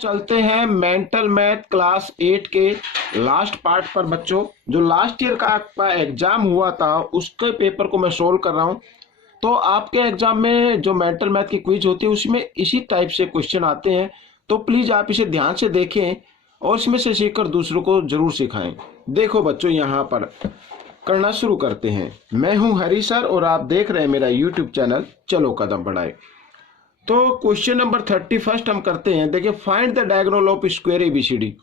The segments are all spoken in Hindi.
चलते हैं मेंटल मैथ क्लास 8 के लास्ट पार्ट पर बच्चों। जो लास्ट ईयर का आपका एग्जाम हुआ था उसके पेपर को मैं सोल्व कर रहा हूं। तो आपके एग्जाम में जो मेंटल मैथ की क्विज होती है उसमें इसी टाइप से क्वेश्चन आते हैं, तो प्लीज आप इसे ध्यान से देखें और इसमें से सीखकर दूसरों को जरूर सिखाएं। देखो बच्चों, यहाँ पर करना शुरू करते हैं। मैं हूं हरी सर और आप देख रहे हैं मेरा यूट्यूब चैनल चलो कदम बढ़ाए। तो क्वेश्चन नंबर 31 हम करते हैं। देखिए, find the diagonal of square ABCD.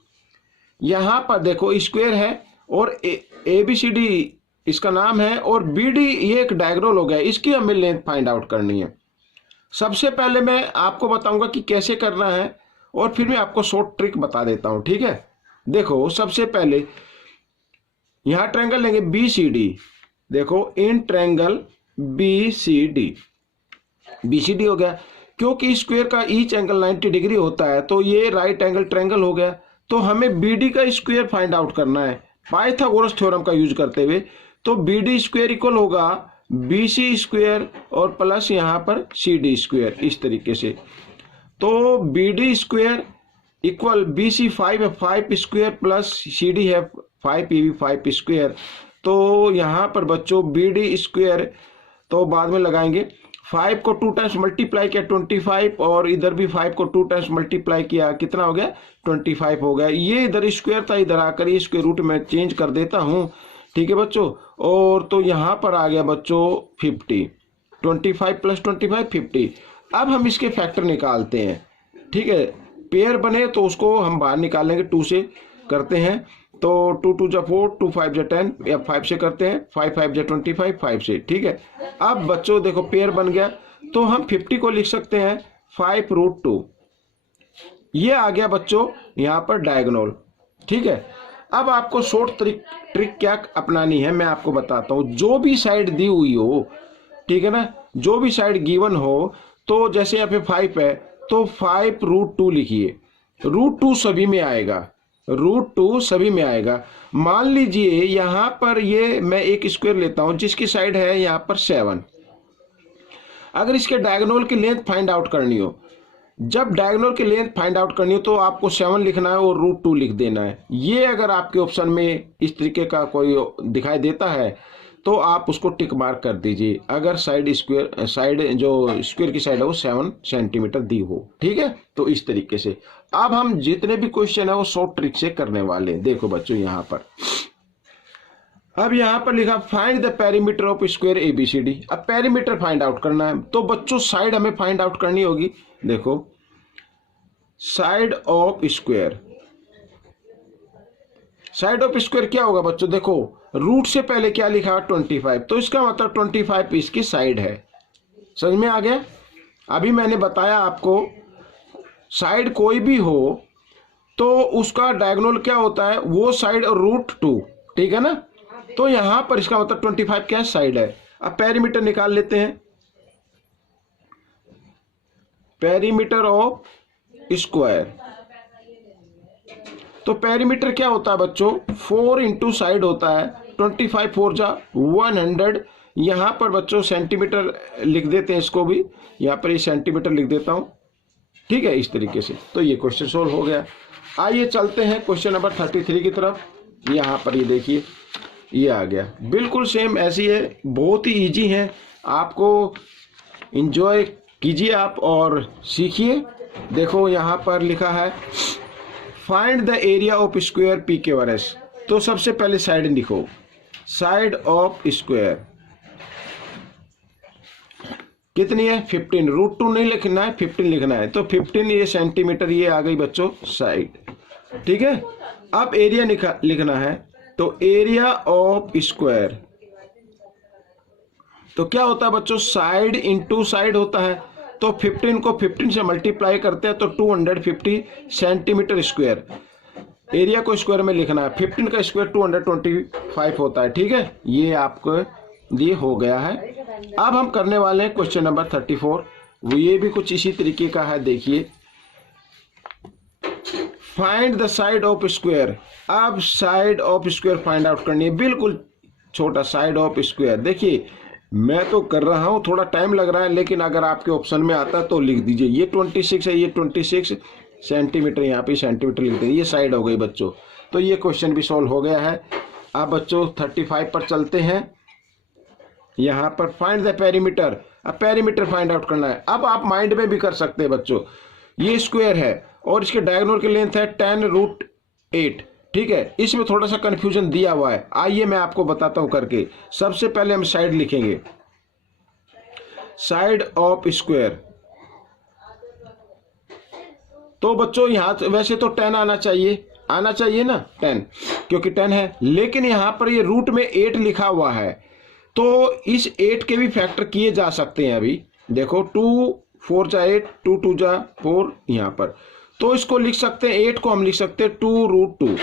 यहाँ पर देखो स्क्वायर है और एबीसीडी इसका नाम है और बीडी ये एक डायगोनल हो गया, इसकी हमें लेंथ फाइंड आउट करनी है। सबसे पहले मैं आपको बताऊंगा कि कैसे करना है और फिर मैं आपको शॉर्ट ट्रिक बता देता हूं, ठीक है। देखो, सबसे पहले यहां ट्रायंगल लेंगे बीसीडी। देखो, इन ट्रायंगल बीसीडी, बीसीडी हो गया। क्योंकि स्क्वायर का ईच एंगल 90 डिग्री होता है तो ये राइट एंगल ट्रायंगल हो गया। तो हमें बीडी का स्क्वायर फाइंड आउट करना है पाइथागोरस थ्योरम का यूज करते हुए। तो बीडी स्क्वायर इक्वल होगा बीसी स्क्वायर और प्लस यहाँ पर सीडी स्क्वायर, इस तरीके से। तो बीडी स्क्वायर इक्वल बीसी 5 है 5 स्क्वायर प्लस सीडी है 5 पीवी 5 स्क्वायर। तो यहाँ पर बच्चों बीडी स्क्वायर तो बाद में लगाएंगे। 5 को 2 टाइम्स मल्टीप्लाई किया 25 और इधर भी 5 को 2 टाइम्स मल्टीप्लाई किया, कितना हो गया 25 हो गया। ये इधर स्क्वायर था, इधर आकर ये स्क्वायर रूट में चेंज कर देता हूँ, ठीक है बच्चों। और तो यहाँ पर आ गया बच्चों 50, 25 प्लस 25 50। अब हम इसके फैक्टर निकालते हैं, ठीक है। पेयर बने तो उसको हम बाहर निकालेंगे, 2 से करते हैं। तो 2 2 जा 4, 2 5 जा 10 या 5 से करते हैं, 5 5 जा 25 5 से, ठीक है। अब बच्चों देखो पेयर बन गया तो हम 50 को लिख सकते हैं 5√2। ये आ गया बच्चों यहाँ पर डायगोनल, ठीक है। अब आपको शॉर्ट ट्रिक क्या अपनानी है मैं आपको बताता हूँ। जो भी साइड दी हुई हो, ठीक है ना, जो भी साइड गिवन हो, तो जैसे यहाँ पे 5 है तो 5√2 लिखिए। √2 सभी में आएगा, √2 सभी में आएगा। मान लीजिए यहाँ पर ये मैं एक स्क्वायर लेता हूं जिसकी साइड है यहाँ पर 7। अगर इसके डायगोनल की लेंथ फाइंड आउट करनी हो, जब डायगोनल की लेंथ फाइंड आउट करनी हो तो आपको 7 लिखना है और √2 लिख देना है। ये अगर आपके ऑप्शन में इस तरीके का कोई दिखाई देता है तो आप उसको टिक मार्क कर दीजिए, अगर साइड जो स्क्वायर की साइड है वो 7 सेंटीमीटर दी हो, ठीक है। तो इस तरीके से अब हम जितने भी क्वेश्चन है वो शॉर्ट ट्रिक से करने वाले हैं। देखो बच्चों यहाँ पर, अब यहाँ पर लिखा find the perimeter of square ABCD. अब पेरीमीटर फाइंड आउट करना है तो बच्चों साइड हमें फाइंड आउट करनी होगी। देखो, side of square, side of square क्या होगा बच्चों, देखो रूट से पहले क्या लिखा है 25, तो इसका मतलब 25 इसकी साइड है। समझ में आ गया। अभी मैंने बताया आपको साइड कोई भी हो तो उसका डायगोनल क्या होता है, वो साइड और √2, ठीक है ना। तो यहां पर इसका मतलब 25 क्या साइड है। अब पेरीमीटर निकाल लेते हैं, पेरीमीटर ऑफ स्क्वायर। तो पेरीमीटर क्या होता है बच्चों, 4 इंटू साइड होता है, 25 4 जा 100। यहां पर बच्चों सेंटीमीटर लिख देते हैं, इसको भी यहां पर ये सेंटीमीटर लिख देता हूं, ठीक है, इस तरीके से। तो ये क्वेश्चन सोल्व हो गया। आइए चलते हैं क्वेश्चन नंबर 33 की तरफ। यहाँ पर ये देखिए ये आ गया, बिल्कुल सेम ऐसी है, बहुत ही इजी है। आपको एंजॉय कीजिए आप और सीखिए। देखो यहाँ पर लिखा है find the area of square PQRS। तो सबसे पहले साइड लिखो, साइड ऑफ स्क्वायर कितनी है 15, √2 नहीं लिखना है 15 लिखना है। तो 15 ये सेंटीमीटर, ये आ गई बच्चों साइड, ठीक है। अब एरिया लिखना है, तो एरिया ऑफ स्क्वायर तो क्या होता है बच्चों, साइड इंटू साइड होता है। तो 15 को 15 से मल्टीप्लाई करते हैं तो 250 सेंटीमीटर स्क्वायर। एरिया को स्क्वायर में लिखना है, 15 का स्क्वायर 225 होता है, ठीक है। ये आपको ये हो गया है। अब हम करने वाले हैं क्वेश्चन नंबर 34, वो ये भी कुछ इसी तरीके का है। देखिए, find the side of square. अब side of square find out करनी है, बिल्कुल छोटा साइड ऑफ स्क्वायर। देखिए मैं तो कर रहा हूं, थोड़ा टाइम लग रहा है, लेकिन अगर आपके ऑप्शन में आता है तो लिख दीजिए। ये 26 है, ये 26, सेंटीमीटर, यहाँ पे सेंटीमीटर लिखते हैं, ये साइड हो गई बच्चों। तो ये क्वेश्चन भी सॉल्व हो गया है। अब बच्चों 35 पर चलते हैं। यहाँ पर फाइंड द पेरीमीटर, अब पेरीमीटर फाइंड आउट करना है। अब आप माइंड में भी कर सकते हैं बच्चों। ये स्क्वायर है और इसके डायगोनल की लेंथ है 10√8, ठीक है। इसमें थोड़ा सा कंफ्यूजन दिया हुआ है, आइए मैं आपको बताता हूं करके। सबसे पहले हम साइड लिखेंगे, साइड ऑफ स्क्वायर। तो बच्चों यहां वैसे तो 10 आना चाहिए ना 10, क्योंकि 10 है, लेकिन यहां पर ये रूट में 8 लिखा हुआ है, तो इस 8 के भी फैक्टर किए जा सकते हैं। अभी देखो 2 4 जा 8, 2 2 जा 4 यहाँ पर, तो इसको लिख सकते हैं, 8 को हम लिख सकते हैं 2√2।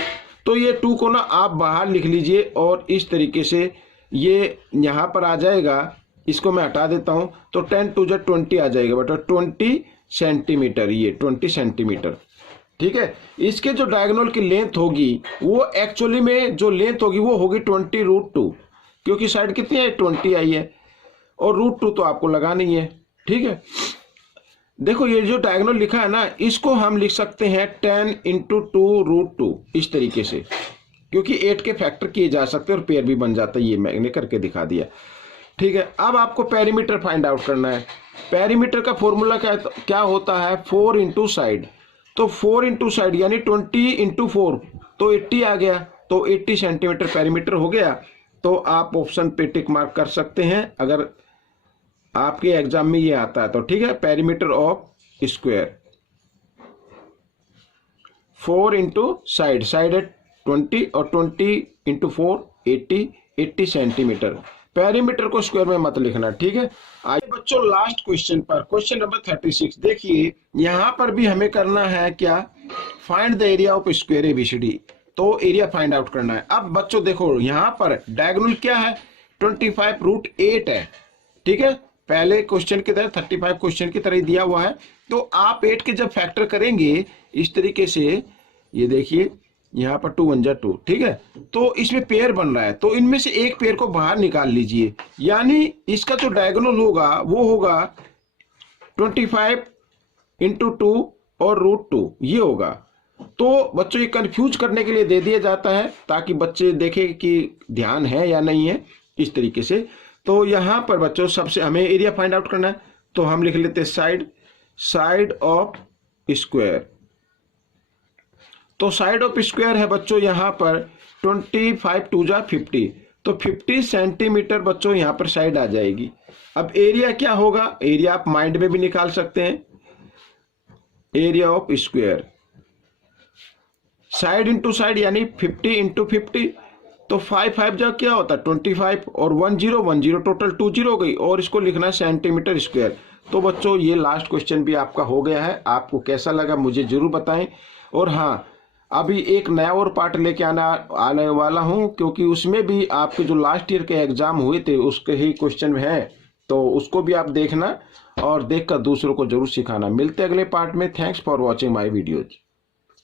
तो ये 2 को ना आप बाहर लिख लीजिए और इस तरीके से ये यहाँ पर आ जाएगा। इसको मैं हटा देता हूँ, तो 10 2 जा 20 आ जाएगा बेटा, 20 सेंटीमीटर, ये 20 सेंटीमीटर, ठीक है। इसके जो डायगोनल की लेंथ होगी वो एक्चुअली में जो लेंथ होगी वो होगी 20√2, क्योंकि साइड कितनी है 20 आई है, और √2 तो आपको लगानी है, ठीक है। देखो ये जो डायगोनल लिखा है ना, इसको हम लिख सकते हैं 10 × 2√2 इस तरीके से, क्योंकि 8 के फैक्टर किए जा सकते हैं और पेयर भी बन जाता है। ये मैंने करके दिखा दिया, ठीक है। अब आपको पेरीमीटर फाइंड आउट करना है। पेरीमीटर का फॉर्मूला क्या होता है, 4 × साइड। तो 4 × साइड यानी 20 × 4, तो 80 आ गया, तो 80 सेंटीमीटर पेरीमीटर हो गया। तो आप ऑप्शन पे टिक मार्क कर सकते हैं अगर आपके एग्जाम में ये आता है तो, ठीक है। Perimeter of square 4 × side, side है 20 और 20 × 4 80 सेंटीमीटर। पेरीमीटर को स्क्वायर में मत लिखना, ठीक है। आइए बच्चों लास्ट क्वेश्चन पर, क्वेश्चन नंबर 36। देखिए यहां पर भी हमें करना है क्या, find the area of square ABCD। तो एरिया फाइंड आउट करना है। अब बच्चों देखो यहां पर डायगोनल क्या है, 25√8 है, ठीक है। पहले क्वेश्चन की तरह 35 क्वेश्चन की तरह दिया हुआ है। तो आप 8 के जब फैक्टर करेंगे इस तरीके से, ये देखिए यहाँ पर 2 1 जा 2, ठीक है। तो इसमें पेयर बन रहा है, तो इनमें से एक पेयर को बाहर निकाल लीजिए, यानी इसका जो डायगोनल होगा वो होगा 25 × 2 और √2, ये होगा। तो बच्चों ये कंफ्यूज करने के लिए दे दिया जाता है ताकि बच्चे देखें कि ध्यान है या नहीं है, इस तरीके से। तो यहां पर बच्चों सबसे हमें एरिया फाइंड आउट करना है, तो हम लिख लेते हैं साइड ऑफ स्क्वायर। तो साइड ऑफ स्क्वायर है बच्चों यहां पर 25 2 जा 50, तो 50 सेंटीमीटर बच्चों यहां पर साइड आ जाएगी। अब एरिया क्या होगा, एरिया आप माइंड में भी निकाल सकते हैं, area of square side into side यानी 50 × 50, तो 5 5 जा क्या होता है 25 और 1 0 1 0, टोटल 2 0 हो गई, और इसको लिखना है सेंटीमीटर स्क्वायर। तो बच्चों ये लास्ट क्वेश्चन भी आपका हो गया है। आपको कैसा लगा मुझे जरूर बताएं। और हाँ, अभी एक नया और पार्ट लेके आने वाला हूं, क्योंकि उसमें भी आपके जो लास्ट ईयर के एग्जाम हुए थे उसके ही क्वेश्चन है, तो उसको भी आप देखना और देखकर दूसरों को जरूर सिखाना। मिलते अगले पार्ट में। Thanks for watching my videos.